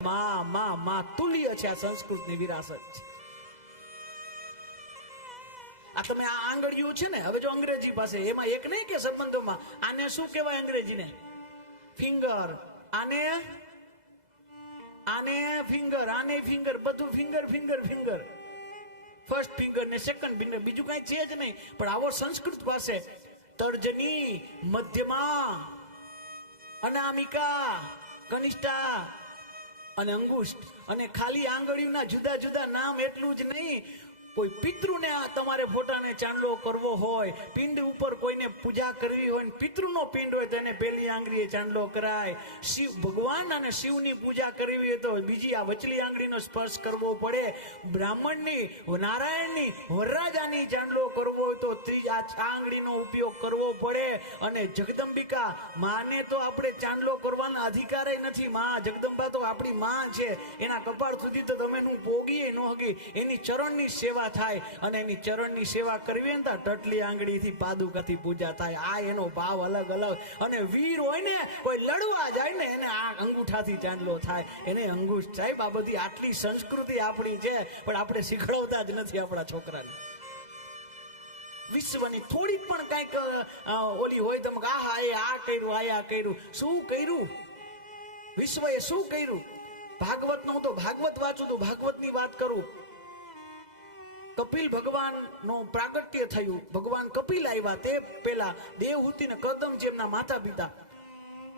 માં તુલ્ય છે. આ સંસ્કૃતની વિરાસત છે. આ તમે આ આંગળીઓ છે ને, હવે જો અંગ્રેજી પાસે એમાં એક નહીં કે સંબંધોમાં આને શું કહેવાય અંગ્રેજીને? ફિંગર. આને ફિંગર, આને ફિંગર, બધું finger finger finger. First finger ને સેકન્ડ ફિંગર, બીજું કઈ છે જ નહીં. પણ આવો સંસ્કૃત પાસે તર્જની, મધ્યમા, અનામિકા, કનિષ્ઠા અને અંગુષ્ઠ, અને ખાલી આંગળીઓના જુદા જુદા નામ. એટલું જ નહીં, કોઈ પિતૃને તમારે ફોટાને ચાંદલો કરવો હોય, પિંડ ઉપર કોઈને પૂજા કરવી હોય, પિતૃનો પિંડ હોય તો એને પહેલી આંગળીએ ચાંદલો કરાય. શિવ ભગવાન અને શિવની પૂજા કરવી હોય તો બીજી આ વચલી આંગળીનો સ્પર્શ કરવો પડે. બ્રાહ્મણની, નારાયણની, વરરાજાની ચાંદલો કરવો હોય તો ત્રીજા આંગળીનો ઉપયોગ કરવો પડે. અને જગદંબિકા માને તો આપણે ચાંદલો કરવાનો અધિકાર નથી. માં જગદંબા તો આપણી માં છે. એના કપાળ સુધી તો તમે નું પોગીએ ન હગી. એની ચરણની સેવા થાય, અને એની ચરણની સેવા કરવી ને તો ટટલી આંગળીથી પાદુકાથી પૂજા થાય. આ એનો ભાવ અલગ અલગ. અને વીર હોય ને, કોઈ લડવા જાય ને, એને આ અંગૂઠાથી ચાંદલો થાય, એને અંગુષ્ઠ. સાહેબ, આ બધી આટલી સંસ્કૃતિ આપણી છે, પણ આપણે શીખડાવતા જ નથી આપણા છોકરાને. વિશ્વની થોડીક પણ કઈક ઓલી હોય તો આહા એ આ કર્યું, આ કર્યું. શું કર્યું? વિશ્વએ શું કર્યું? ભાગવત નો તો ભાગવત વાંચું તો ભાગવત ની વાત કરું. કપિલ ભગવાન નો પ્રાગટ્ય થયું. ભગવાન કપિલ આવ્યા તે પેલા દેવહૂતિ ને કરદમજી એમના માતા પિતા.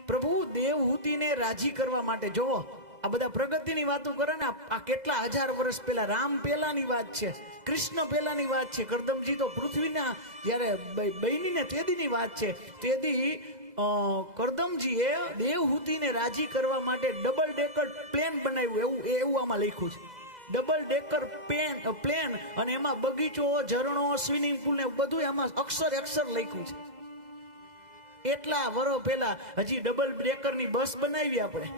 પ્રભુ દેવહૂતિને રાજી કરવા માટે, જોવો આ બધા પ્રગતિની વાતો કરે ને, આ કેટલા હજાર વર્ષ પહેલા, રામ પહેલાની વાત છે, કૃષ્ણ પહેલાની વાત છે. કરદમજી તો પૃથ્વીના જયારે બહેનીને તેદીની વાત છે. તેદી કરદમજીએ દેવહૂતિને રાજી કરવા માટે ડબલ ડેકર પ્લેન બનાવ્યું. એવું આમાં લખ્યું છે. ડબલ ડેકર પ્લેન, અને એમાં બગીચો, ઝરણો, સ્વિમિંગ પુલ ને બધું એમાં અક્ષર લખ્યું છે. એટલા વર્ષો પહેલા હજી ડબલ ડેકર ની બસ બનાવી, આપણે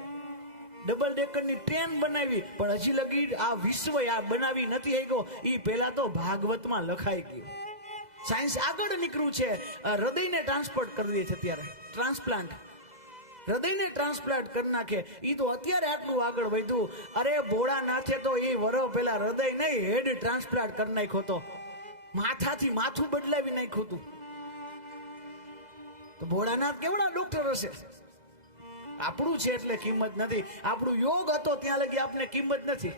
ડબલ ડેકર ની ટ્રેન બનાવી, પણ હજી લગી આ વિશ્વ આ બનાવી નથી આવ્યો. એ પેલા તો ભાગવતમાં લખાઈ ગયું. સાયન્સ આગળ નીકળ્યું છે. હૃદયને ટ્રાન્સપોર્ટ કરી દે છે અત્યારે, ટ્રાન્સપ્લાન્ટ. હૃદયને ટ્રાન્સપ્લાન્ટ કરી નાખે. એ તો અત્યારે આટલું આગળ વધ્યું. અરે ભોળાનાથે તો એ વરો પેલા હૃદય નહીં, હેડ ટ્રાન્સપ્લાન્ટ કરી નાખ્યો તો. માથાથી માથું બદલાવી નાખ્યું હતું. તો ભોળાનાથ કેવડા ડોક્ટર હશે? આપણું છે એટલે કિંમત નથી. આપણું યોગ હતો ત્યાં લગી આપને કિંમત નથી.